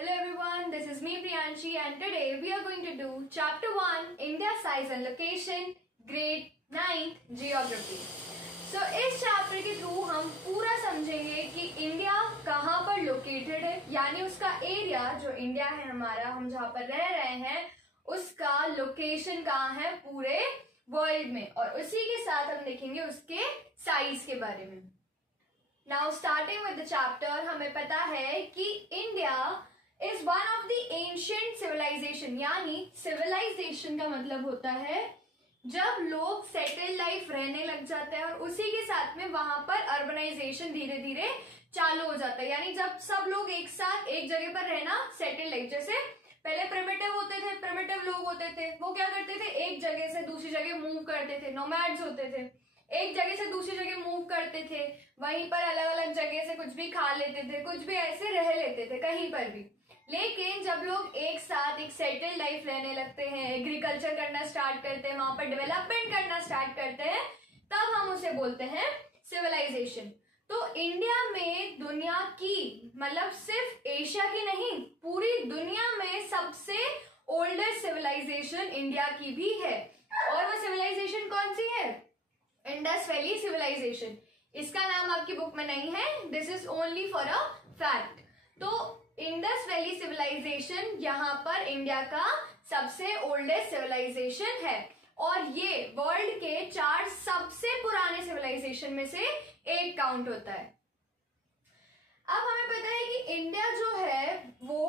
Hello everyone, this is me Priyanshi and today we are going to do chapter 1 India size and location grade 9th geography. So इस chapter के through हम पूरा समझेंगे कि India कहाँ पर located है, यानी उसका एरिया जो इंडिया है हमारा, हम जहाँ पर रह रहे हैं उसका लोकेशन कहाँ है पूरे वर्ल्ड में, और उसी के साथ हम देखेंगे उसके साइज के बारे में. Now starting with the chapter, हमें पता है कि India is one of the ancient civilisation, यानी सिविलाइजेशन का मतलब होता है जब लोग सेटल लाइफ रहने लग जाते हैं और उसी के साथ में वहां पर अर्बनाइजेशन धीरे धीरे चालू हो जाता है. यानी जब सब लोग एक साथ एक जगह पर रहना, सेटल लाइफ. जैसे पहले प्रिमिटिव होते थे, प्रिमिटिव लोग होते थे, वो क्या करते थे, एक जगह से दूसरी जगह मूव करते थे. नोमैड्स होते थे, एक जगह से दूसरी जगह मूव करते थे, वहीं पर अलग अलग जगह से कुछ भी खा लेते थे, कुछ भी ऐसे रह लेते थे कहीं पर भी. लेकिन जब लोग एक साथ एक सेटल लाइफ रहने लगते हैं, एग्रीकल्चर करना स्टार्ट करते हैं, वहां पर डेवलपमेंट करना स्टार्ट करते हैं, तब हम उसे बोलते हैं सिविलाइजेशन. तो इंडिया में दुनिया की, मतलब सिर्फ एशिया की नहीं, पूरी दुनिया में सबसे ओल्डेस्ट सिविलाइजेशन इंडिया की भी है. और वो सिविलाइजेशन कौन सी है? Indus valley civilisation. इसका नाम आपकी बुक में नहीं है, this is only for a fact. तो इंडस वैली सिविलाइजेशन यहाँ पर इंडिया का सबसे ओल्डेस्ट सिविलाइजेशन है और ये वर्ल्ड के 4 सबसे पुराने सिविलाइजेशन में से एक काउंट होता है. अब हमें पता है कि इंडिया जो है वो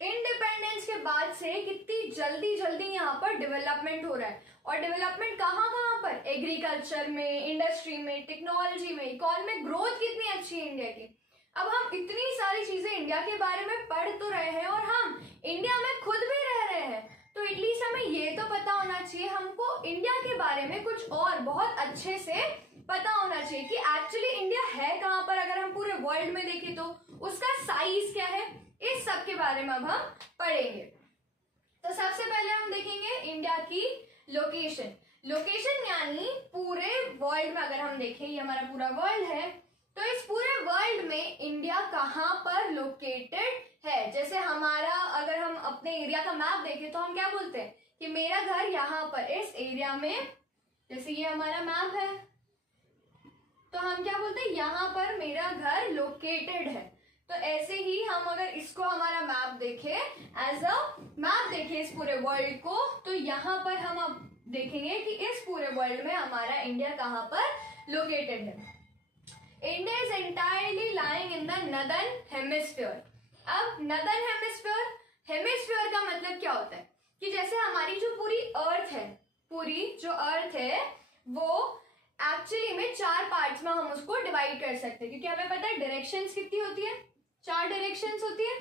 इंडिपेंडेंस के बाद से कितनी जल्दी जल्दी यहाँ पर डेवलपमेंट हो रहा है. और डेवलपमेंट कहाँ कहाँ पर? एग्रीकल्चर में, इंडस्ट्री में, टेक्नोलॉजी में, इकोनॉमिक ग्रोथ कितनी अच्छी है इंडिया की. अब हम इतनी सारी चीजें इंडिया के बारे में पढ़ तो रहे हैं और हम इंडिया में खुद भी रह रहे हैं, तो एटलीस्ट हमें ये तो पता होना चाहिए, हमको इंडिया के बारे में कुछ और बहुत अच्छे से पता होना चाहिए कि एक्चुअली इंडिया है कहाँ पर. अगर हम पूरे वर्ल्ड में देखें तो उसका साइज क्या है, इस सब के बारे में अब हम पढ़ेंगे. तो सबसे पहले हम देखेंगे इंडिया की लोकेशन. लोकेशन यानी पूरे वर्ल्ड में अगर हम देखें, ये हमारा पूरा वर्ल्ड है, तो इस पूरे वर्ल्ड में इंडिया कहाँ पर लोकेटेड है. जैसे हमारा, अगर हम अपने एरिया का मैप देखें तो हम क्या बोलते हैं कि मेरा घर यहाँ पर इस एरिया में, जैसे ये हमारा मैप है, तो हम क्या बोलते हैं, यहाँ पर मेरा घर लोकेटेड है. तो ऐसे ही हम अगर इसको हमारा मैप देखें, एज अ मैप देखें इस पूरे वर्ल्ड को, तो यहाँ पर हम अब देखेंगे कि इस पूरे वर्ल्ड में हमारा इंडिया कहाँ पर लोकेटेड है. India is entirely lying in the northern hemisphere. अब नदर्न हेमिस्फीयर, हेमिस्फीयर का मतलब क्या होता है कि जैसे हमारी जो पूरी अर्थ है, पूरी जो अर्थ है वो एक्चुअली में 4 पार्ट्स में हम उसको डिवाइड कर सकते हैं, क्योंकि हमें पता है डायरेक्शंस कितनी होती है, 4 डायरेक्शंस होती है,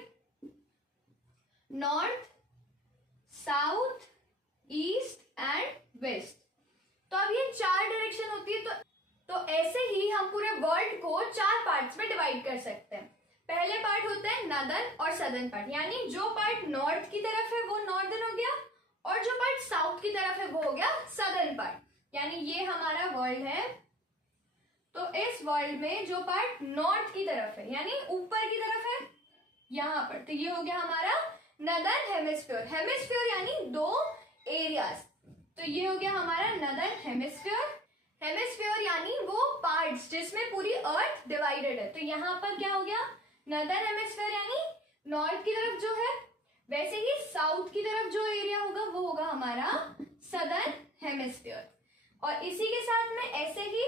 north, south, east and west. तो अब ये 4 डायरेक्शन होती है, तो ऐसे ही हम पूरे वर्ल्ड को 4 पार्ट्स में डिवाइड कर सकते हैं. पहले पार्ट होता है नॉर्दर्न और सदर्न पार्ट, यानी जो पार्ट नॉर्थ की तरफ है वो नॉर्दर्न हो गया और जो पार्ट साउथ की तरफ है वो हो गया सदर्न पार्ट. यानी ये हमारा वर्ल्ड है, तो इस वर्ल्ड में जो पार्ट नॉर्थ की तरफ है, यानी ऊपर की तरफ है यहाँ पर, तो ये हो गया हमारा नॉर्दर्न हेमिस्फीयर. हेमिस्फीयर यानी 2 एरियाज, तो ये हो गया हमारा नॉर्दर्न हेमिस्फीयर. हेमिस्फीयर यानी वो पार्ट्स जिसमें पूरी अर्थ डिवाइडेड है. तो यहाँ पर क्या हो गया, नॉर्दर्न हेमिस्फीयर यानी नॉर्थ की तरफ जो है, वैसे ही साउथ की तरफ जो एरिया होगा वो होगा हमारा सदर्न हेमिस्फीयर. और इसी के साथ में ऐसे ही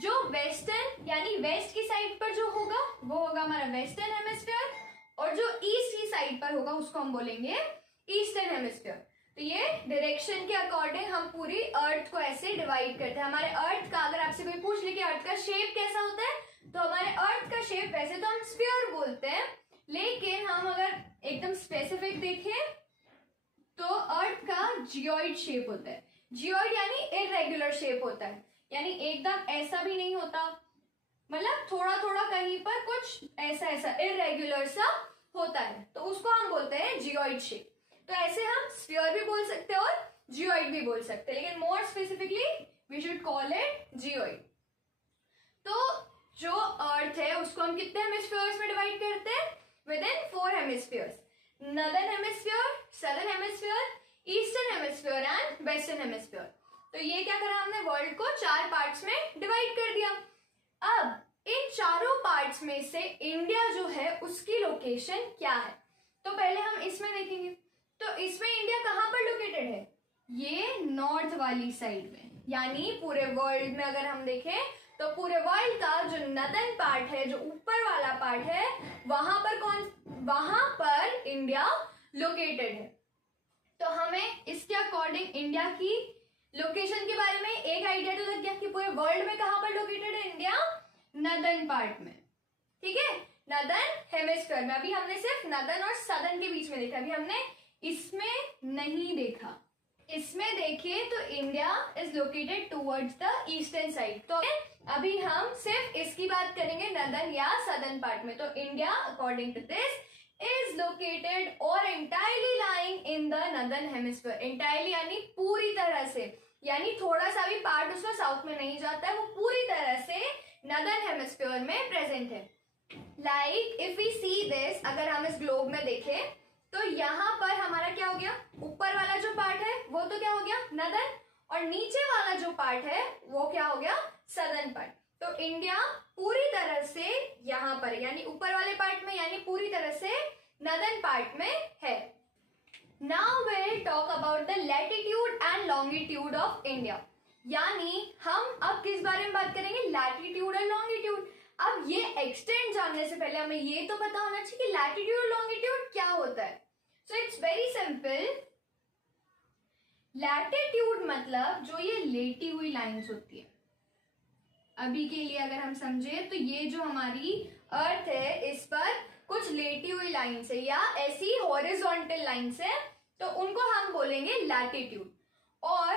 जो वेस्टर्न यानी वेस्ट की साइड पर जो होगा वो होगा हमारा वेस्टर्न हेमिस्फीयर, और जो ईस्ट की साइड पर होगा उसको हम बोलेंगे ईस्टर्न हेमिस्फीयर. तो ये डायरेक्शन के अकॉर्डिंग हम पूरी अर्थ को ऐसे डिवाइड करते हैं. हमारे अर्थ का, अगर आपसे कोई पूछ ले कि अर्थ का शेप कैसा होता है, तो हमारे अर्थ का शेप वैसे तो हम स्फीयर बोलते हैं, लेकिन हम अगर एकदम स्पेसिफिक देखें तो अर्थ का जियोइड शेप होता है. जियोइड यानी इररेगुलर शेप होता है, यानी एकदम ऐसा भी नहीं होता, मतलब थोड़ा थोड़ा कहीं पर कुछ ऐसा ऐसा इररेगुलर सा होता है, तो उसको हम बोलते हैं जियोइड शेप. तो ऐसे हम स्फीयर भी बोल सकते हैं और जियोइड भी बोल सकते हैं, लेकिन more specifically we should call it geoid. तो जो अर्थ है उसको हम कितने हेमिस्फीयर्स में डिवाइड करते हैं? With in 4 hemispheres. Northern hemisphere, southern hemisphere, eastern hemisphere and western hemisphere. तो ये क्या करा हमने, वर्ल्ड को 4 पार्ट्स में डिवाइड कर दिया। अब इन चारों पार्ट्स में से इंडिया जो है उसकी लोकेशन क्या है, तो पहले हम इसमें देखेंगे। तो इसमें इंडिया कहां पर लोकेटेड है, ये नॉर्थ वाली साइड में, यानी पूरे वर्ल्ड में अगर हम देखें तो पूरे वर्ल्ड का जो नॉर्दर्न पार्ट है, जो ऊपर वाला पार्ट है, वहां पर इंडिया लोकेटेड है। तो हमें इसके अकॉर्डिंग इंडिया की लोकेशन के बारे में एक आइडिया तो लग गया कि पूरे वर्ल्ड में कहां पर लोकेटेड है इंडिया, नॉर्दर्न पार्ट में, ठीक है, नॉर्दर्न हेमिस्फीयर में। अभी हमने सिर्फ नॉर्दर्न और सदर्न के बीच में देखा, अभी हमने इसमें नहीं देखा। इसमें देखिए तो India is located towards the eastern side. तो अभी हम सिर्फ इसकी बात करेंगे नॉर्दर्न या सदर्न पार्ट में। तो India according to this is located और entirely lying in the northern hemisphere. Entirely यानी पूरी तरह से, यानी थोड़ा सा भी पार्ट उसमें साउथ में नहीं जाता है, वो पूरी तरह से नॉर्दर्न हेमिस्फीयर में प्रेजेंट है। Like if we see this, अगर हम इस ग्लोब में देखें तो यहाँ पर हमारा क्या हो गया, ऊपर वाला जो पार्ट है वो तो क्या हो गया नॉर्दर्न, और नीचे वाला जो पार्ट है वो क्या हो गया सदर्न पार्ट। तो इंडिया पूरी तरह से यहाँ पर, यानी ऊपर वाले पार्ट में, यानी पूरी तरह से नॉर्दर्न पार्ट में है। Now will talk about the latitude and longitude of India. यानी हम अब किस बारे में बात करेंगे, लैटिट्यूड और लॉन्गिट्यूड। अब ये एक्सटेंड जानने से पहले हमें ये तो पता होना चाहिए कि लैटिट्यूड और लॉन्गिट्यूड क्या होता है। So it's very simple. Latitude मतलब जो ये लेटी हुई लाइंस होती है, अभी के लिए अगर हम समझे तो ये जो हमारी अर्थ है इस पर कुछ लेटी हुई लाइंस है या ऐसी हॉरिजॉन्टल लाइंस है, तो उनको हम बोलेंगे लैटिट्यूड। और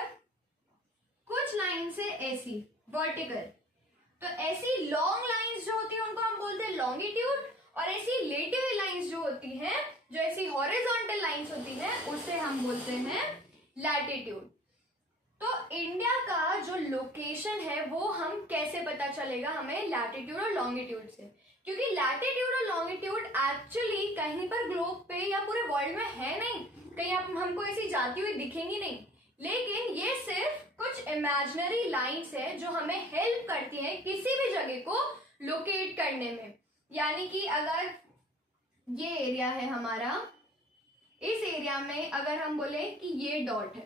कुछ लाइंस है ऐसी वर्टिकल, तो ऐसी लॉन्ग लाइंस जो होती है उनको हम बोलते हैं लॉन्गिट्यूड, और ऐसी लेटी हुई लाइंस जो होती हैं, जो ऐसी हॉरिजॉन्टल लाइंस होती हैं, उसे हम बोलते हैं लैटिट्यूड। तो इंडिया का जो लोकेशन है वो हम कैसे पता चलेगा हमें, लैटिट्यूड और लॉन्गिट्यूड से, क्योंकि लैटिट्यूड और लॉन्गिट्यूड एक्चुअली कहीं पर ग्लोब पे या पूरे वर्ल्ड में है नहीं, कहीं हमको ऐसी जाती हुई दिखेंगी नहीं, लेकिन ये सिर्फ कुछ इमेजिनरी लाइंस है जो हमें हेल्प करती हैं किसी भी जगह को लोकेट करने में। यानी कि अगर ये एरिया है हमारा, इस एरिया में अगर हम बोले कि ये डॉट है,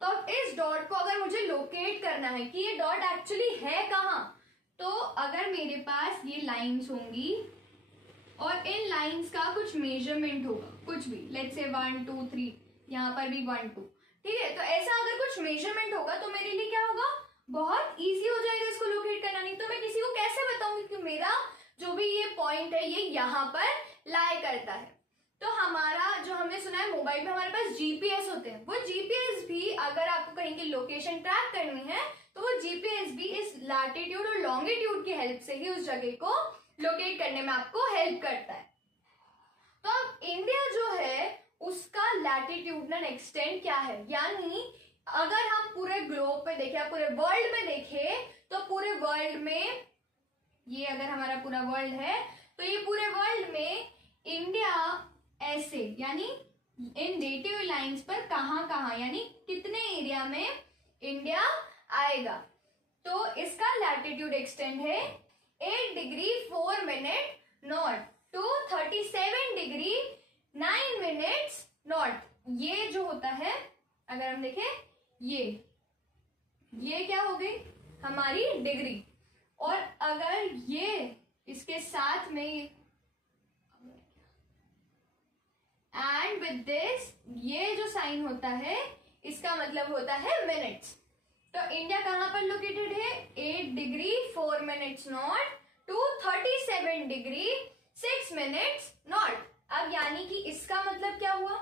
तो अब इस डॉट को अगर मुझे लोकेट करना है कि ये डॉट एक्चुअली है कहाँ, तो अगर मेरे पास ये लाइंस होंगी और इन लाइंस का कुछ मेजरमेंट होगा, कुछ भी, लेट्स से 1 2 3, यहाँ पर भी 1 2, ठीक है, तो ऐसा अगर कुछ मेजरमेंट होगा तो मेरे लिए क्या होगा, बहुत इजी हो जाएगा इसको लोकेट करना। नहीं तो मैं किसी को कैसे बताऊंगी कि मेरा जो भी ये पॉइंट है ये यहाँ पर लाई करता है। तो हमारा जो हमने सुना है मोबाइल में हमारे पास जीपीएस होते हैं, वो जीपीएस भी अगर आपको कहीं की लोकेशन ट्रैक करनी है तो वो जीपीएस भी इस लैटिट्यूड और लॉन्गिट्यूड की हेल्प से ही उस जगह को लोकेट करने में आपको हेल्प करता है। तो अब इंडिया जो है उसका लैटिट्यूडनल एक्सटेंट क्या है, यानी अगर हम पूरे ग्लोब पे देखें, पूरे वर्ल्ड में देखें, तो पूरे वर्ल्ड में ये अगर हमारा पूरा वर्ल्ड है तो ये पूरे वर्ल्ड में इंडिया ऐसे, यानी इन लेटी लाइंस पर कहाँ यानी कितने एरिया में इंडिया आएगा। तो इसका लैटिट्यूड एक्सटेंड है 8 degree 4 minute north to 37 degree 9 minutes north. ये जो होता है अगर हम देखें ये क्या हो गई हमारी डिग्री, और अगर ये इसके साथ में एंड विद दिस ये जो साइन होता है इसका मतलब होता है मिनट्स। तो इंडिया कहां पर लोकेटेड है, 8 degree 4 minutes north to 37 degree 6 minutes north. अब यानी कि इसका मतलब क्या हुआ,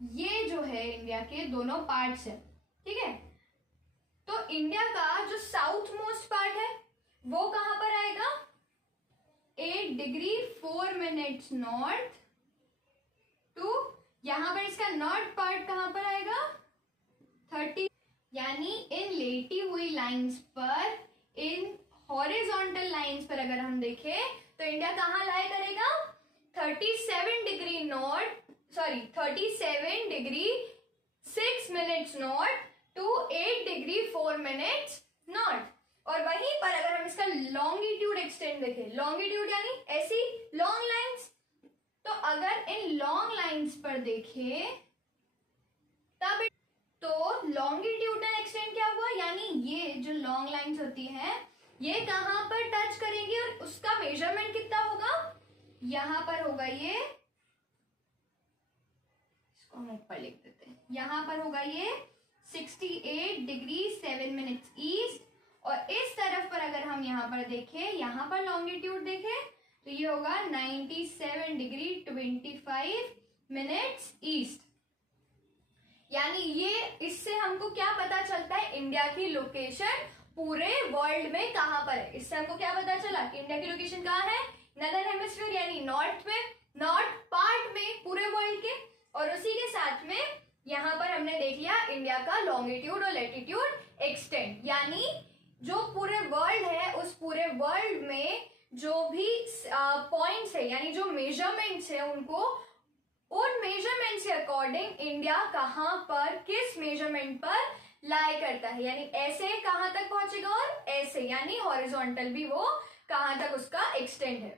ये जो है इंडिया के दोनों पार्ट्स है, ठीक है। तो इंडिया का जो साउथ मोस्ट पार्ट है वो कहां पर आएगा, 8 डिग्री 4 मिनट्स नॉर्थ टू, यहां पर इसका नॉर्थ पार्ट कहां पर आएगा 30, यानी इन लेटी हुई लाइंस पर, इन हॉरिजॉन्टल लाइंस पर अगर हम देखें तो इंडिया कहां लाई करेगा 37 degree north, sorry 37 degree 6 minutes north to 8 degree 4 minutes north. और वहीं पर अगर हम इसका लॉन्गिट्यूड एक्सटेंड देखें, लॉन्गिट्यूड यानी ऐसी लॉन्ग लाइंस, तो अगर इन लॉन्ग लाइंस पर देखें तब तो लॉन्गिट्यूडनल एक्सटेंड क्या हुआ, यानी ये जो लॉन्ग लाइंस होती हैं ये कहां पर टच करेंगी और उसका मेजरमेंट कितना होगा, यहां पर होगा, ये इसको हम ऊपर लिख देते हैं, यहां पर होगा ये 68 डिग्री 7 मिनट्स ईस्ट। और इस तरफ पर अगर हम यहाँ पर देखें, यहाँ पर लॉन्गिट्यूड देखें तो ये होगा 97 डिग्री 25 मिनट्स ईस्ट। यानी ये इससे हमको क्या पता चलता है, इंडिया की लोकेशन पूरे वर्ल्ड में कहां पर है। इससे हमको क्या पता चला कि इंडिया की लोकेशन कहाँ है, नदर्न हेमिस्फीयर यानी नॉर्थ में, नॉर्थ पार्ट में पूरे वर्ल्ड के। और उसी के साथ में यहाँ पर हमने देख लिया इंडिया का लॉन्गिट्यूड और लैटिट्यूड एक्सटेंड, यानी जो पूरे वर्ल्ड है उस पूरे वर्ल्ड में जो भी पॉइंट्स है यानी जो मेजरमेंट्स है उनको, उन मेजरमेंट के अकॉर्डिंग इंडिया कहां पर किस मेजरमेंट पर लाई करता है, यानी ऐसे कहां तक पहुंचेगा और ऐसे यानी हॉरिजॉन्टल भी वो कहां तक उसका एक्सटेंड है।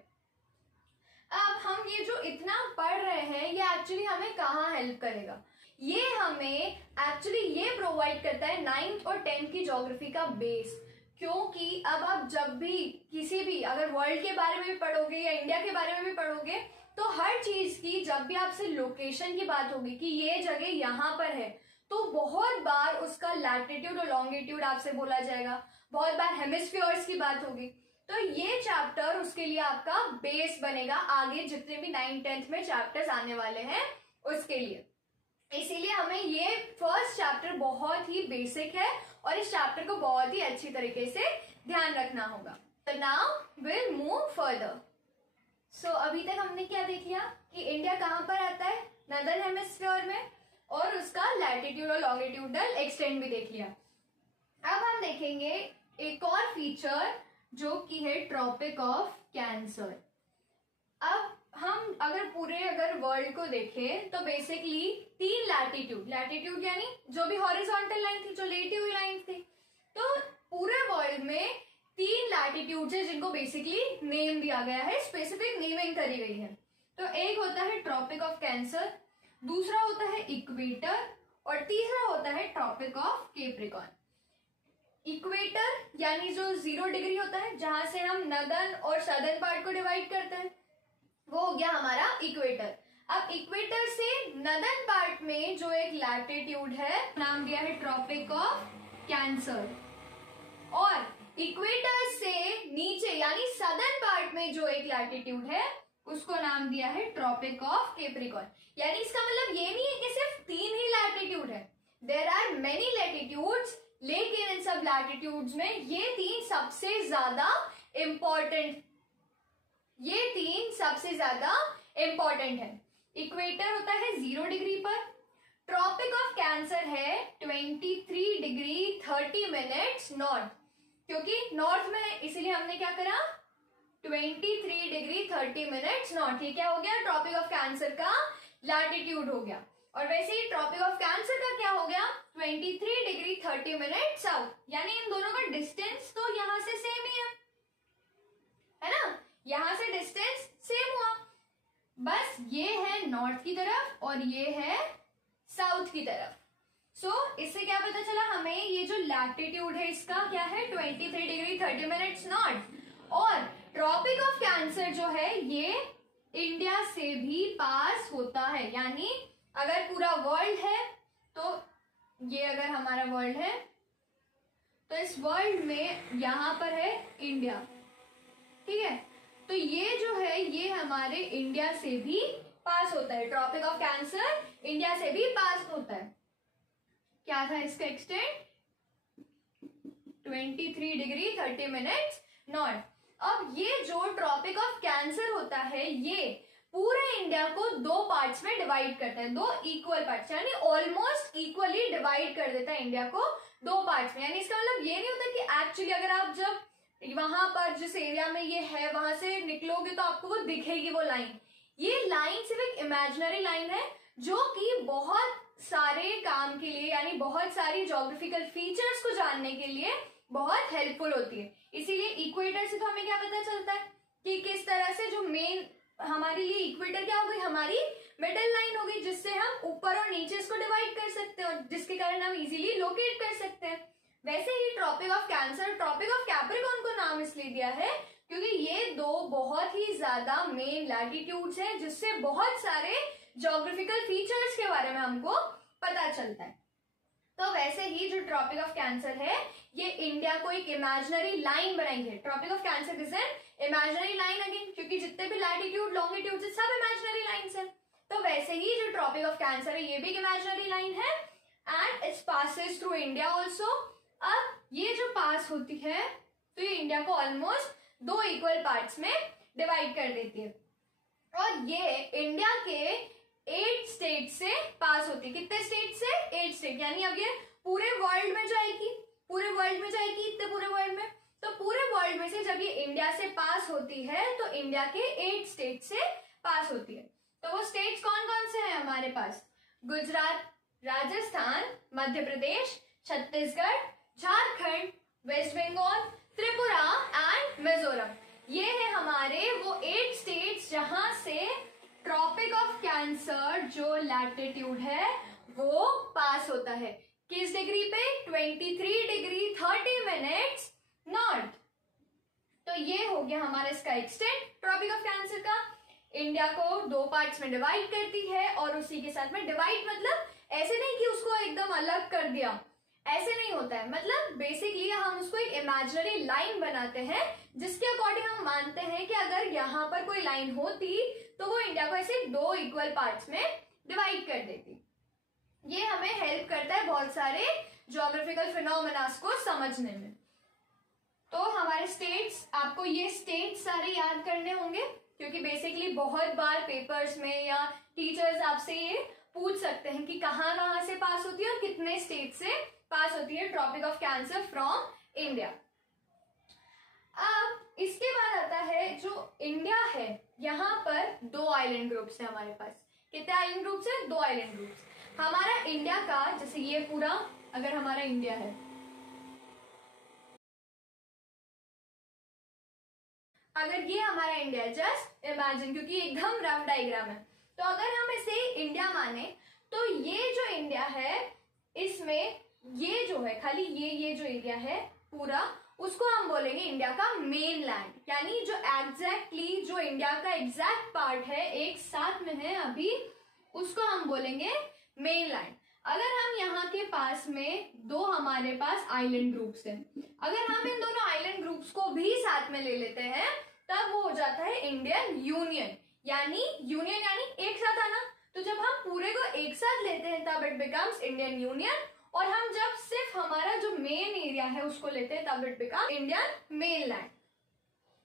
अब हम ये जो इतना पढ़ रहे हैं ये एक्चुअली हमें कहाँ हेल्प करेगा, ये हमें एक्चुअली ये प्रोवाइड करता है 9th और 10th की ज्योग्राफी का बेस। क्योंकि अब आप जब भी किसी भी अगर वर्ल्ड के बारे में भी पढ़ोगे या इंडिया के बारे में भी पढ़ोगे तो हर चीज की जब भी आपसे लोकेशन की बात होगी कि ये जगह यहाँ पर है, तो बहुत बार उसका लैटिट्यूड और लॉन्गिट्यूड आपसे बोला जाएगा, बहुत बार हेमिस्फीयर्स की बात होगी। तो ये चैप्टर उसके लिए आपका बेस बनेगा आगे जितने भी 9th 10th में चैप्टर्स आने वाले हैं उसके लिए। इसीलिए हमें ये फर्स्ट चैप्टर बहुत ही बेसिक है और इस चैप्टर को बहुत ही अच्छी तरीके से ध्यान रखना होगा। तो नाउ विल मूव फर्दर। सो अभी तक हमने क्या देख लिया कि इंडिया कहाँ पर आता है, नदर्न हेमिस्फीयर में, और उसका लैटिट्यूड और लॉन्गिट्यूडल एक्सटेंड भी देख लिया। अब हम देखेंगे एक और फीचर जो कि है ट्रॉपिक ऑफ कैंसर। अब हम अगर वर्ल्ड को देखें तो बेसिकली 3 लैटिट्यूड यानी जो भी हॉरिजॉन्टल लाइन थी, जो लेटी हुई लाइन थी, तो पूरे वर्ल्ड में 3 लैटिट्यूड है जिनको बेसिकली नेम दिया गया है, स्पेसिफिक नेमिंग करी गई है। तो एक होता है ट्रॉपिक ऑफ कैंसर, दूसरा होता है इक्वेटर और तीसरा होता है ट्रॉपिक ऑफ कैप्रिकॉर्न। इक्वेटर यानी जो 0 डिग्री होता है, जहां से हम नदर्न और सदर्न पार्ट को डिवाइड करते हैं, वो हो गया हमारा इक्वेटर। अब इक्वेटर से नदर्न पार्ट में जो एक लैटिट्यूड है नाम दिया है ट्रॉपिक ऑफ कैंसर, और इक्वेटर से नीचे यानी सदर्न पार्ट में जो एक लैटिट्यूड है उसको नाम दिया है ट्रॉपिक ऑफ कैप्रिकॉर्न। यानी इसका मतलब ये नहीं है कि सिर्फ 3 ही लैटिट्यूड है, देयर आर मेनी लैटिट्यूड्स, लेकिन इन सब लैटिट्यूड्स में ये 3 सबसे ज्यादा इंपॉर्टेंट, ये 3 सबसे ज्यादा इंपॉर्टेंट है। इक्वेटर होता है 0 डिग्री पर, ट्रॉपिक ऑफ कैंसर है 23 डिग्री 30 मिनट्स नॉर्थ, क्योंकि नॉर्थ में है इसीलिए हमने क्या करा 23 डिग्री 30 मिनट्स नॉर्थ। ये क्या हो गया, ट्रॉपिक ऑफ कैंसर का लैटिट्यूड हो गया। और वैसे ही ट्रॉपिक ऑफ कैंसर का क्या हो गया 23 डिग्री 30 मिनट साउथ, यानी इन दोनों का डिस्टेंस तो यहां से सेम ही है ना, यहां से डिस्टेंस सेम हुआ, बस ये है नॉर्थ की तरफ और ये है साउथ की तरफ। सो इससे क्या पता चला हमें, ये जो लैटिट्यूड है इसका क्या है 23 डिग्री 30 मिनट्स नॉर्थ, और ट्रॉपिक ऑफ कैंसर जो है ये इंडिया से भी पास होता है। यानी अगर पूरा वर्ल्ड है तो ये अगर हमारा वर्ल्ड है तो इस वर्ल्ड में यहां पर है इंडिया, ठीक है, तो ये जो है ये हमारे इंडिया से भी पास होता है, ट्रॉपिक ऑफ कैंसर इंडिया से भी पास होता है। क्या था इसका एक्सटेंट 23 डिग्री 30 मिनट्स नॉर्थ। अब ये जो ट्रॉपिक ऑफ कैंसर होता है ये पूरे इंडिया को 2 पार्ट्स में डिवाइड करता है, 2 इक्वल पार्ट्स, यानी ऑलमोस्ट इक्वली डिवाइड कर देता है इंडिया को 2 पार्ट्स में। यानी इसका मतलब ये नहीं होता कि एक्चुअली अगर आप जब वहां पर जिस एरिया में ये है वहां से निकलोगे तो आपको वो दिखेगी वो लाइन, ये लाइन सिर्फ एक इमेजिनरी लाइन है जो कि बहुत सारे काम के लिए यानी बहुत सारी ज्योग्राफिकल फीचर्स को जानने के लिए बहुत हेल्पफुल होती है। इसीलिए इक्वेटर से तो हमें क्या पता चलता है कि किस तरह से जो मेन हमारे लिए इक्वेटर क्या हो गई, हमारी मिडल लाइन हो गई, जिससे हम ऊपर और नीचे इसको डिवाइड कर सकते हैं और जिसके कारण हम इजीली लोकेट कर सकते हैं। वैसे ही tropic of cancer, tropic of capricorn को नाम इसलिए दिया है क्योंकि ये दो बहुत ही ज्यादा मेन लैटिट्यूड्स हैं जिससे बहुत सारे ज्योग्राफिकल फीचर्स के बारे में हमको पता चलता है। तो वैसे ही जो ट्रॉपिक ऑफ कैंसर है ये इंडिया को एक इमेजिनरी लाइन बनाई है। Tropic of cancer is an imaginary line again, क्योंकि जितने भी लैटिट्यूड लॉन्गिट्यूड है सब इमेजिनरी लाइंस हैं। तो वैसे ही जो ट्रॉपिक ऑफ कैंसर है ये भी एक इमेजिनरी लाइन है and it's passes through India also. अब ये जो पास होती है तो ये इंडिया को ऑलमोस्ट 2 इक्वल पार्ट्स में डिवाइड कर देती है और ये इंडिया के 8 स्टेट से पास होती है। कितने स्टेट से? 8 स्टेट, यानी अब ये पूरे वर्ल्ड में जाएगी, पूरे वर्ल्ड में जाएगी, इतने पूरे वर्ल्ड में। तो पूरे वर्ल्ड में से जब ये इंडिया से पास होती है तो इंडिया के 8 स्टेट से पास होती है। तो वो स्टेट्स कौन कौन से हैं हमारे पास? Gujarat, Rajasthan, Madhya Pradesh, Chhattisgarh, Jharkhand, waste Bengal, Tripura and Mizoram. ये है हमारे वो 8 स्टेट्स जहां से ट्रॉपिक ऑफ कैंसर जो लैटिट्यूड है वो पास होता है। किस डिग्री पे? 23 डिग्री 30 मिनट्स नॉर्थ। तो ये हो गया हमारा इसका एक्सटेंट ट्रॉपिक ऑफ कैंसर का। इंडिया को 2 पार्ट्स में डिवाइड करती है और उसी के साथ में डिवाइड मतलब ऐसे नहीं कि उसको एकदम अलग कर दिया, ऐसे नहीं होता है। मतलब बेसिकली हम उसको एक इमेजिनरी लाइन बनाते हैं जिसके अकॉर्डिंग हम मानते हैं कि अगर यहाँ पर कोई लाइन होती तो वो इंडिया को ऐसे 2 इक्वल पार्ट्स में डिवाइड कर देती। ये हमें हेल्प करता है बहुत सारे ज्योग्राफिकल फिनोमेनास को समझने में। तो हमारे स्टेट्स, आपको ये स्टेट्स सारे याद करने होंगे क्योंकि बेसिकली बहुत बार पेपर्स में या टीचर्स आपसे ये पूछ सकते हैं कि कहाँ कहाँ से पास होती है और कितने स्टेट से पास होती है tropic of cancer from India. अब इसके बाद आता है जो इंडिया है, यहाँ पर 2 आइलैंड ग्रुप्स है हमारे पास। कितने आइलैंड ग्रुप्स है? 2 आइलैंड ग्रुप्स। हमारा इंडिया का, जैसे ये पूरा अगर हमारा इंडिया है, अगर ये हमारा इंडिया है, जस्ट इमेजिन, क्योंकि एकदम रफ डायग्राम है, तो अगर हम इसे इंडिया माने तो ये जो इंडिया है इसमें ये जो है खाली ये जो एरिया है पूरा, उसको हम बोलेंगे इंडिया का मेन लैंड। यानी जो एग्जैक्टली जो इंडिया का एग्जैक्ट पार्ट है एक साथ में है अभी, उसको हम बोलेंगे मेन लैंड। अगर हम यहाँ के पास में 2 हमारे पास आइलैंड ग्रुप्स हैं, अगर हम इन दोनों आइलैंड ग्रुप्स को भी साथ में ले लेते हैं तब वो हो जाता है इंडियन यूनियन। यानी यूनियन यानी एक साथ आना। तो जब हम पूरे को एक साथ लेते हैं तब इट बिकम्स इंडियन यूनियन, और हम जब सिर्फ हमारा जो मेन एरिया है उसको लेते हैं तब इट बिकम इंडियन मेनलैंड।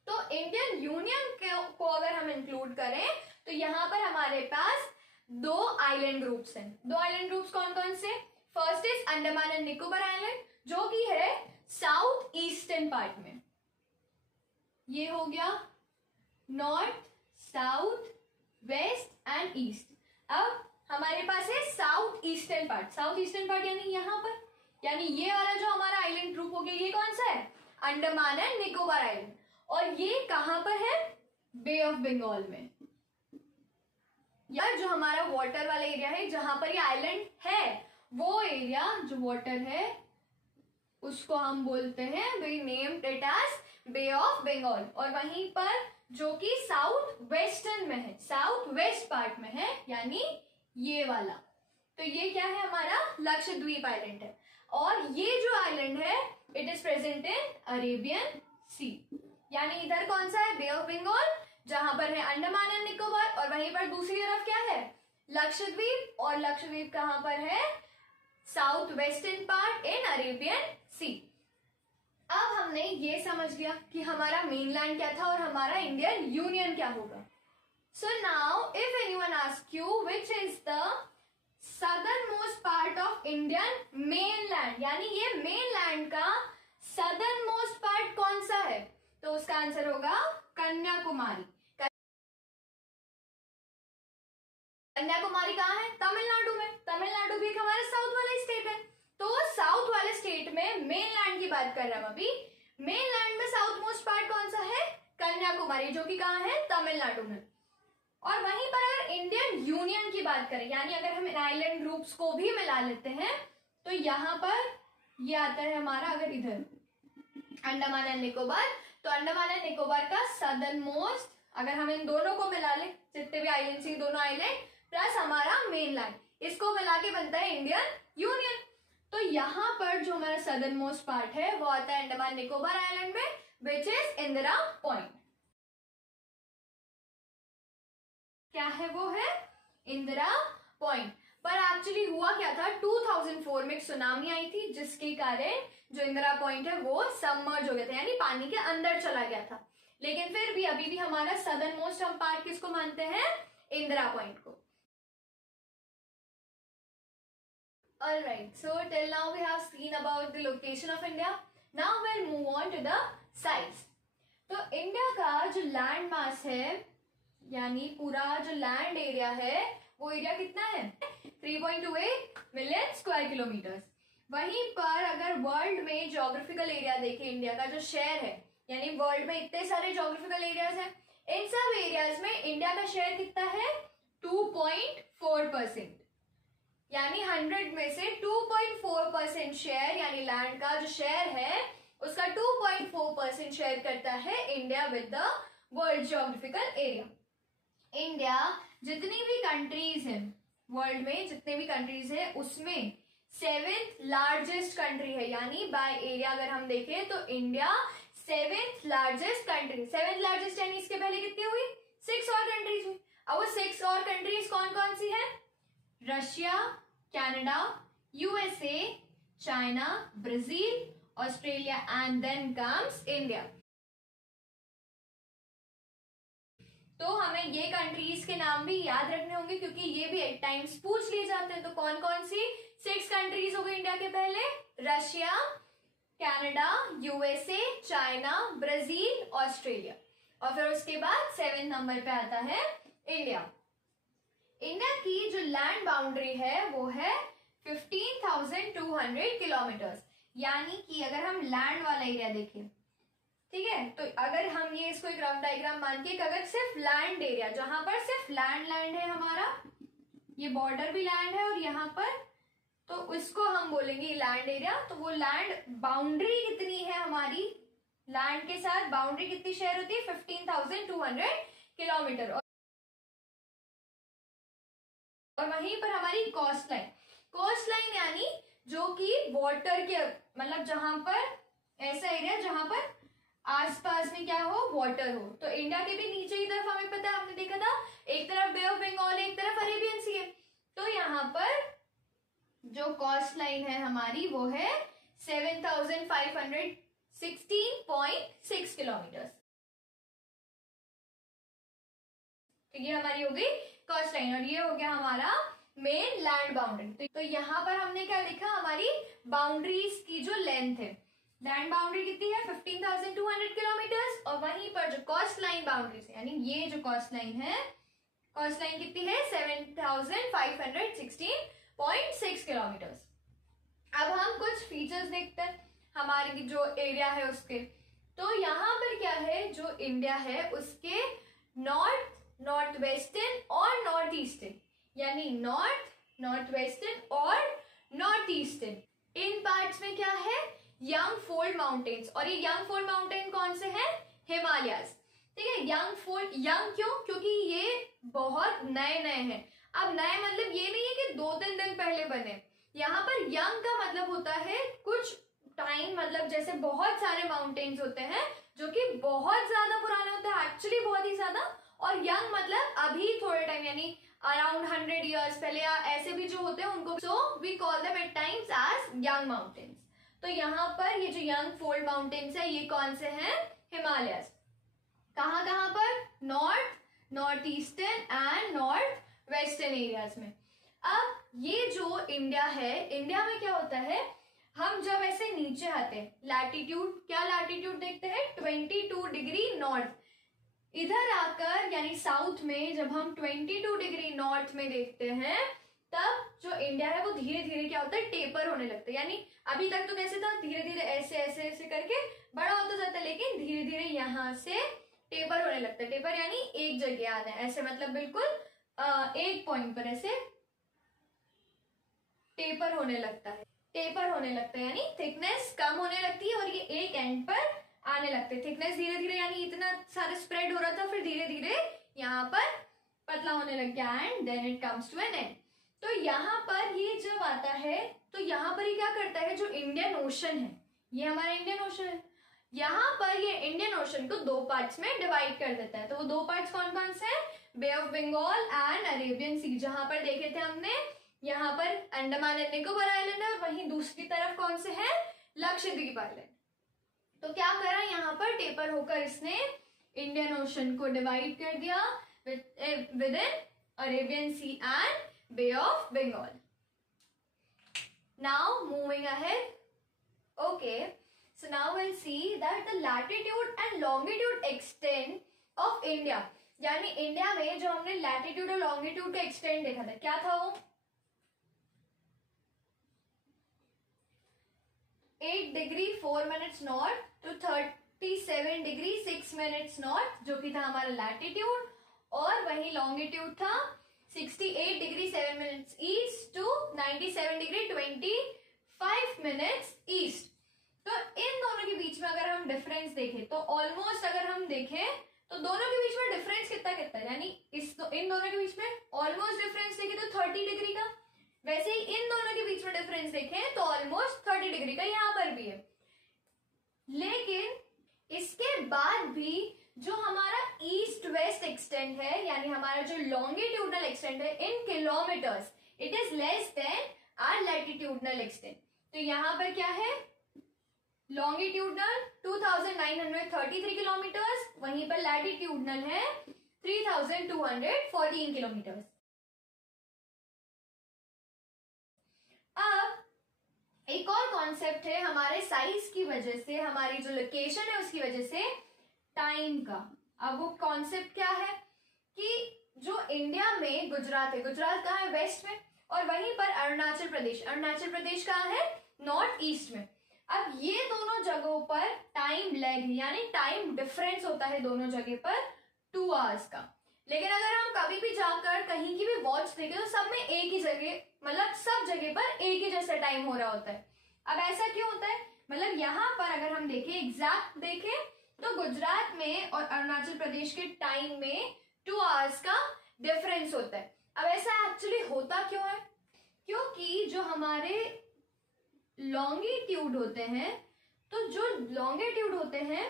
तो इंडियन यूनियन को अगर हम इंक्लूड करें तो यहाँ पर हमारे पास 2 आइलैंड ग्रुप्स हैं। 2 आइलैंड ग्रुप्स कौन कौन से? First is Andaman and Nicobar island जो कि है साउथ ईस्टर्न पार्ट में। ये हो गया north, south, west and east. अब हमारे पास है south eastern part. South eastern part यानी यहाँ पर, यानी ये वाला जो हमारा आइलैंड ग्रुप हो गया, ये कौन सा है? Andaman and Nicobar island. और ये कहां पर है? बे ऑफ बंगाल में। यार जो हमारा वाटर वाला एरिया है जहां पर ये आइलैंड है, वो एरिया जो वाटर है उसको हम बोलते हैं, we named it as bay of Bengal. और वहीं पर जो कि साउथ वेस्टर्न में है, साउथ वेस्ट पार्ट में है, यानी ये वाला, तो ये क्या है? हमारा लक्षद्वीप आइलैंड है। और ये जो आइलैंड है it is present in Arabian sea. यानी इधर कौन सा है? बे ऑफ बंगाल, जहां पर है अंडमान एंड निकोबार, और वहीं पर दूसरी तरफ क्या है? लक्षद्वीप। और लक्षद्वीप कहां पर है? South western part in Arabian sea. अब हमने ये समझ लिया कि हमारा मेनलैंड क्या था और हमारा इंडियन यूनियन क्या होगा। So now if anyone asks you which is the southernmost part of Indian mainland, यानी ये mainland का southernmost part कौन सा है, तो उसका आंसर होगा कन्याकुमारी। कन्याकुमारी कहाँ है? तमिलनाडु में। तमिलनाडु भी एक हमारा साउथ वाला स्टेट है। तो साउथ वाले स्टेट में मेनलैंड की बात कर रहे हैं हम अभी। मेनलैंड में साउथ मोस्ट पार्ट कौन सा है? कन्याकुमारी, जो कि कहाँ है? तमिलनाडु में। और वहीं पर अगर इंडियन यूनियन की बात करें, यानी अगर हम आइलैंड ग्रुप्स को भी मिला लेते हैं, तो यहाँ पर ये आता है हमारा, अगर इधर अंडमान एंड निकोबार, तो अंडमान एंड निकोबार का सदर्न मोस्ट, अगर हम इन दोनों को मिला लें, जितने भी आइलैंड से दोनों आइलैंड प्लस हमारा मेनलैंड, इसको मिला के बनता है इंडियन यूनियन। तो यहाँ पर जो हमारा सदर्न मोस्ट पार्ट है वो आता है अंडमान निकोबार आइलैंड में, विच इज इंदिरा पॉइंट। क्या है? वो है इंदिरा पॉइंट। पर एक्चुअली हुआ क्या था, 2004 में एक सुनामी आई थी, जिसके कारण जो इंदिरा पॉइंट है वो सबमर्ज हो गया था, यानी पानी के अंदर चला गया था। लेकिन फिर भी अभी भी हमारा सदर्न मोस्ट हम पार्ट किसको मानते हैं? इंदिरा पॉइंट को। Alright, so till now we have seen about the location of India. Now we'll move on to the size. तो इंडिया का जो लैंड मास है, यानी पूरा जो लैंड एरिया है, वो एरिया कितना है? 3.28 मिलियन स्क्वायर किलोमीटर। वहीं पर अगर वर्ल्ड में ज्योग्राफिकल एरिया देखें, इंडिया का जो शेयर है, यानी वर्ल्ड में इतने सारे ज्योग्राफिकल एरियाज हैं, इन सब एरियाज में इंडिया का शेयर कितना है? 2.4%। यानी 100 में से 2.4% शेयर, यानी लैंड का जो शेयर है उसका 2.4% शेयर करता है India with the world geographical area. India जितनी भी कंट्रीज हैं वर्ल्ड में, जितने भी कंट्रीज है, उसमें 7th लार्जेस्ट कंट्री है, यानी बाय एरिया अगर हम देखें तो India 7th largest country. 7th largest यानी इसके पहले कितनी हुई? 6 और कंट्रीज हुई। अब वो 6 और कंट्रीज कौन कौन सी है? Russia, Canada, USA, China, Brazil, Australia and then comes India. तो हमें ये कंट्रीज के नाम भी याद रखने होंगे, क्योंकि ये भी एट टाइम्स पूछ लिए जाते हैं। तो कौन कौन सी 6 कंट्रीज हो गई इंडिया के पहले? Russia, Canada, USA, China, Brazil, Australia, और फिर उसके बाद 7 नंबर पे आता है इंडिया। इंडिया की जो लैंड बाउंड्री है वो है 15,200 किलोमीटर। यानी कि अगर हम लैंड वाला एरिया देखें, ठीक है, तो अगर हम ये इसको एक रफ डायग्राम मान के, अगर सिर्फ लैंड एरिया, जहां पर सिर्फ लैंड है हमारा, ये बॉर्डर भी लैंड है और यहाँ पर, तो उसको हम बोलेंगे लैंड एरिया। तो वो लैंड बाउंड्री कितनी है हमारी, लैंड के साथ बाउंड्री कितनी शेयर होती है? 15,200 किलोमीटर। और वहीं पर हमारी कोस्ट लाइन, कोस्ट लाइन यानी जो कि वाटर के, मतलब जहां पर ऐसा एरिया जहां पर आसपास में क्या हो? वाटर हो। तो इंडिया के भी नीचे की तरफ हमें पता है, हमने देखा था, एक तरफ बे ऑफ बंगाल, एक तरफ अरेबियन सी है। तो यहाँ पर जो कोस्ट लाइन है हमारी वो है 7,516.6 किलोमीटर। तो ये हमारी हो गई कोस्ट लाइन, और ये हो गया हमारा मेन लैंड बाउंड्री। तो यहाँ पर हमने क्या लिखा? हमारी बाउंड्रीज की जो लेंथ है, लैंड बाउंड्री कितनी है? 15,200 किलोमीटर। और वहीं पर जो कोस्ट लाइन बाउंड्रीज है, यानी ये जो कोस्ट लाइन है, कोस्ट लाइन कितनी है? 7,516.6 किलोमीटर। अब हम कुछ फीचर्स देखते हैं हमारे जो एरिया है उसके। तो यहाँ पर क्या है, जो इंडिया है उसके नॉर्थ, नॉर्थ वेस्टर्न और नॉर्थ ईस्टर्न, यानी नॉर्थ, नॉर्थ वेस्टर्न और नॉर्थ ईस्टर्न, इन पार्ट्स में क्या है? Young fold mountains. और ये यंग फोल्ड माउंटेन कौन से हैं? हिमालयाज। ठीक है, यंग फोल्ड, यंग क्यों? क्योंकि ये बहुत नए नए हैं। अब नए मतलब ये नहीं है कि 2-3 दिन पहले बने। यहाँ पर यंग का मतलब होता है कुछ टाइम, मतलब जैसे बहुत सारे माउंटेन्स होते हैं जो कि बहुत ज्यादा पुराने होते हैं, एक्चुअली बहुत ही ज्यादा, और यंग मतलब अभी थोड़े टाइम, यानी अराउंड 100 ईयर्स पहले, या ऐसे भी जो होते हैं उनको, so we call them at times as young mountains. तो यहाँ पर ये जो यंग फोल्ड माउंटेन्स है, ये कौन से हैं? हिमालयस। कहाँ कहाँ पर? North, north eastern and north western areas में। अब ये जो इंडिया है, इंडिया में क्या होता है, हम जब ऐसे नीचे आते हैं, लैटिट्यूड, क्या लैटिट्यूड देखते हैं? 22 डिग्री नॉर्थ। इधर आकर यानी साउथ में जब हम 22 डिग्री नॉर्थ में देखते हैं तब जो इंडिया है वो धीरे धीरे क्या होता है, टेपर होने लगता है। यानी अभी तक तो कैसे था, धीरे धीरे ऐसे ऐसे ऐसे करके बड़ा होता जाता है, लेकिन धीरे धीरे यहाँ से टेपर होने लगता है। टेपर यानी एक जगह आना है, ऐसे मतलब बिल्कुल एक पॉइंट पर ऐसे टेपर होने लगता है। टेपर होने लगता है यानी थिकनेस कम होने लगती है और ये एक एंड पर आने लगते हैं। थिकनेस धीरे धीरे यानी इतना सारा स्प्रेड हो रहा था, फिर धीरे धीरे यहाँ पर पतला होने लग गया and then it comes to an end. तो यहाँ पर ये जब आता है तो यहाँ पर ये क्या करता है, जो इंडियन ओशन है, ये हमारा इंडियन ओशन है, यहाँ पर ये इंडियन ओशन को दो पार्ट्स में डिवाइड कर देता है। तो वो दो पार्ट्स कौन कौन से हैं, बे ऑफ बंगाल एंड अरेबियन सी। जहां पर देखे थे हमने, यहाँ पर अंडमान एंड निकोबार आइलैंड है और वहीं दूसरी तरफ कौन से है, लक्षद्वीप आइलैंड। तो क्या करा, यहाँ पर टेपर होकर इसने इंडियन ओशन को डिवाइड कर दिया within Arabian sea and Bay of Bengal. Now moving ahead. Okay, so now we'll see that the latitude and longitude extent of India. यानी इंडिया में जो हमने लैटिट्यूड और लॉन्गिट्यूड का एक्सटेंड देखा था, क्या था वो, 8 degree 4 minutes north to 37 degree 6 minutes north, जो कि था हमारा लैटिट्यूड, और वही लॉन्गिट्यूड था 68 degree 7 minutes east to 97 degree 25 minutes east. तो इन दोनों के बीच में अगर हम डिफरेंस देखें तो ऑलमोस्ट, अगर हम देखें तो दोनों के बीच में डिफरेंस कितना कितना है, यानी इन दोनों के बीच में ऑलमोस्ट डिफरेंस देखें तो 30 डिग्री का, वैसे ही इन दोनों के बीच में डिफरेंस देखें तो ऑलमोस्ट 30 डिग्री का यहाँ पर भी है। लेकिन इसके बाद भी जो हमारा ईस्ट वेस्ट एक्सटेंड है, यानी हमारा जो लॉन्गिट्यूडनल एक्सटेंड है in kilometres, it is less than our latitudinal extent. तो यहाँ पर क्या है, लॉन्गिट्यूडनल 2933 किलोमीटर्स, वहीं पर लैटिट्यूडनल है 3214 किलोमीटर्स। अब एक और कॉन्सेप्ट है हमारे साइज की वजह से, हमारी जो लोकेशन है उसकी वजह से, टाइम का। अब वो कॉन्सेप्ट क्या है कि जो इंडिया में गुजरात है, गुजरात कहाँ है, वेस्ट में, और वहीं पर अरुणाचल प्रदेश, अरुणाचल प्रदेश कहाँ है, नॉर्थ ईस्ट में। अब ये दोनों जगहों पर टाइम लैग यानी टाइम डिफरेंस होता है दोनों जगह पर 2 आवर्स का। लेकिन अगर हम कभी भी जाकर कहीं की भी वॉच देखें तो सब में एक ही जगह, मतलब सब जगह पर एक ही जैसा टाइम हो रहा होता है। अब ऐसा क्यों होता है, मतलब यहाँ पर अगर हम देखें, एग्जैक्ट देखें तो गुजरात में और अरुणाचल प्रदेश के टाइम में 2 आवर्स का डिफरेंस होता है। अब ऐसा एक्चुअली होता क्यों है, क्योंकि जो हमारे लॉन्गिट्यूड होते हैं, तो जो लॉन्गिट्यूड होते हैं,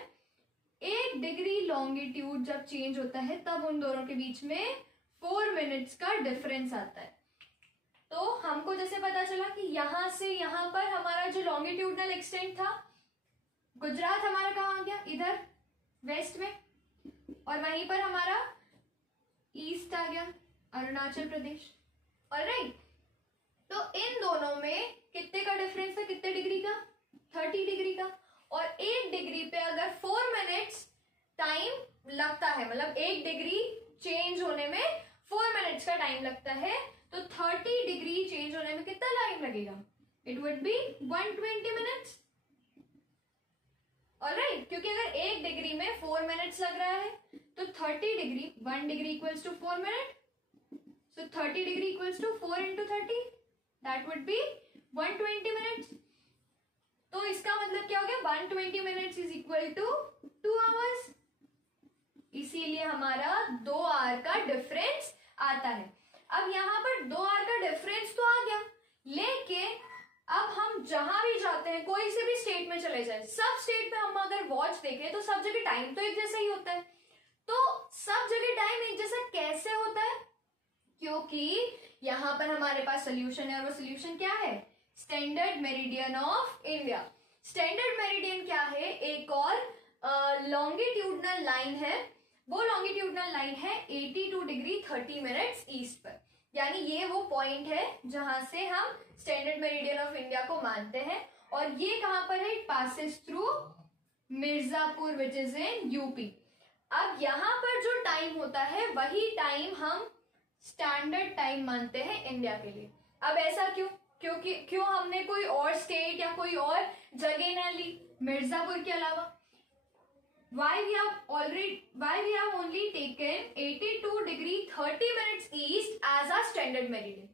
1 डिग्री लॉन्गिट्यूड जब चेंज होता है तब उन दोनों के बीच में 4 मिनट्स का डिफरेंस आता है। तो हमको जैसे पता चला कि यहां से यहां पर हमारा जो लॉन्गिट्यूडनल एक्सटेंड था, गुजरात हमारा कहाँ आ गया, इधर वेस्ट में, और वहीं पर हमारा ईस्ट आ गया, अरुणाचल प्रदेश। ऑलराइट, तो इन दोनों में कितने का डिफरेंस है, कितने डिग्री का, 30 डिग्री का। और 1 डिग्री पे अगर 4 मिनट्स टाइम लगता है, मतलब 1 डिग्री चेंज होने में 4 मिनट्स का टाइम लगता है, तो 30 डिग्री चेंज होने में कितना टाइम लगेगा, it would be 120 minutes. Alright, क्योंकि अगर 1 डिग्री में 4 मिनट्स लग रहा है तो 30 degree, 1 degree equals to 4 minute, so 30 degree equals to 4 into 30, that would be 120 minutes. तो इसका मतलब क्या हो गया, 120 minutes is equal to 2 hours. इसीलिए हमारा 2 आवर का डिफरेंस आता है। अब यहाँ पर 2 आवर का डिफरेंस तो आ गया, लेकिन अब हम जहां भी जाते हैं, कोई से भी स्टेट में चले जाए, सब स्टेट में हम अगर वॉच देखें तो सब जगह टाइम तो एक जैसा ही होता है। तो सब जगह टाइम एक जैसा कैसे होता है, क्योंकि यहाँ पर हमारे पास सोल्यूशन है, और वो सोल्यूशन क्या है, standard meridian of India. Standard meridian क्या है, एक और लॉन्गिट्यूडनल लाइन है, वो लॉन्गिट्यूडनल लाइन है 82 डिग्री 30 मिनट्स ईस्ट पर। यानी ये वो पॉइंट है जहां से हम स्टैंडर्ड मेरिडियन ऑफ इंडिया को मानते हैं, और ये कहां पर है, it passes through Mirzapur which is in UP. अब यहाँ पर जो टाइम होता है वही टाइम हम स्टैंडर्ड टाइम मानते हैं इंडिया के लिए। अब ऐसा क्यों? क्योंकि क्यों हमने कोई और स्टेट या कोई और जगह ना ली मिर्जापुर के अलावा? Why we have only taken 82 degree 30 minutes east as a standard meridian?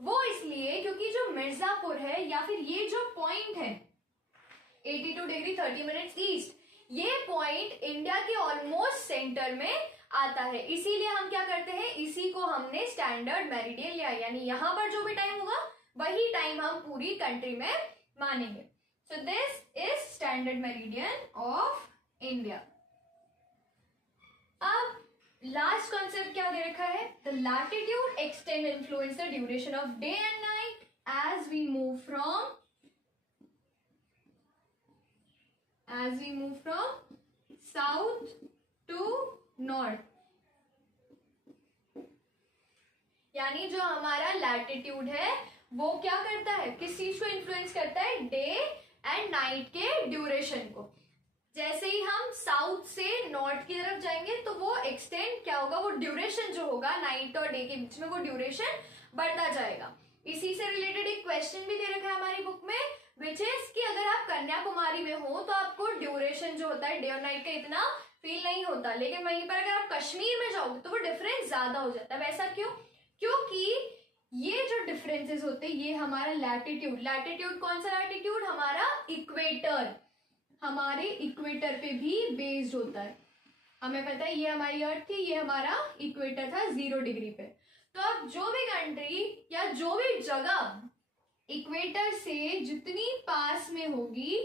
वो इसलिए क्योंकि जो मिर्जापुर है या फिर ये जो पॉइंट है 82 डिग्री 30 मिनट्स ईस्ट, ये पॉइंट इंडिया के ऑलमोस्ट सेंटर में आता है, इसीलिए हम क्या करते हैं, इसी को हमने स्टैंडर्ड मेरिडियन लिया, यानी यहां पर जो भी टाइम होगा वही टाइम हम पूरी कंट्री में मानेंगे। So this is standard meridian of India. अब लास्ट कॉन्सेप्ट क्या दे रखा है? The latitude extend influence the duration of day and night as we move from south to north. यानी जो हमारा लैटिट्यूड है वो क्या करता है, किस चीज को इन्फ्लुएंस करता है? डे एंड नाइट के ड्यूरेशन को। जैसे ही हम साउथ से नॉर्थ की तरफ जाएंगे तो वो एक्सटेंड क्या होगा, वो ड्यूरेशन जो होगा नाइट और डे के बीच में वो ड्यूरेशन बढ़ता जाएगा। इसी से रिलेटेड एक क्वेश्चन भी दे रखा है हमारी बुक में, विच इज कि अगर आप कन्याकुमारी में हो तो आपको ड्यूरेशन जो होता है डे और नाइट का इतना फील नहीं होता, लेकिन वहीं पर अगर आप कश्मीर में जाओगे तो वो डिफरेंस ज्यादा हो जाता है। वैसा क्यों? क्योंकि ये जो डिफरेंसेस होते हैं ये हमारा लैटिट्यूड कौन सा लैटिट्यूड? हमारा इक्वेटर, हमारे इक्वेटर पे भी बेस्ड होता है। हमें पता है ये हमारी अर्थ थी, ये हमारा इक्वेटर था 0 डिग्री पे। तो अब जो भी कंट्री या जो भी जगह इक्वेटर से जितनी पास में होगी,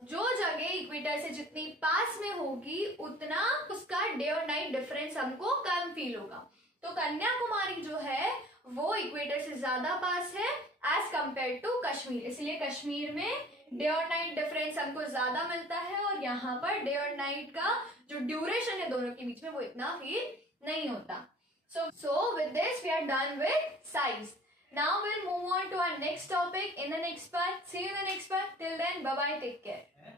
जो जगह इक्वेटर से जितनी पास में होगी उतना उसका डे और नाइट डिफरेंस हमको कम फील होगा। तो कन्याकुमारी जो है वो इक्वेटर से ज्यादा पास है एज कंपेयर टू कश्मीर, इसलिए कश्मीर में डे और नाइट डिफरेंस हमको ज्यादा मिलता है और यहाँ पर डे और नाइट का जो ड्यूरेशन है दोनों के बीच में वो इतना फील नहीं होता। So with this we are done with size. Now we'll move on to our next topic in the next part. See you in the next part. Till then, bye bye, take care.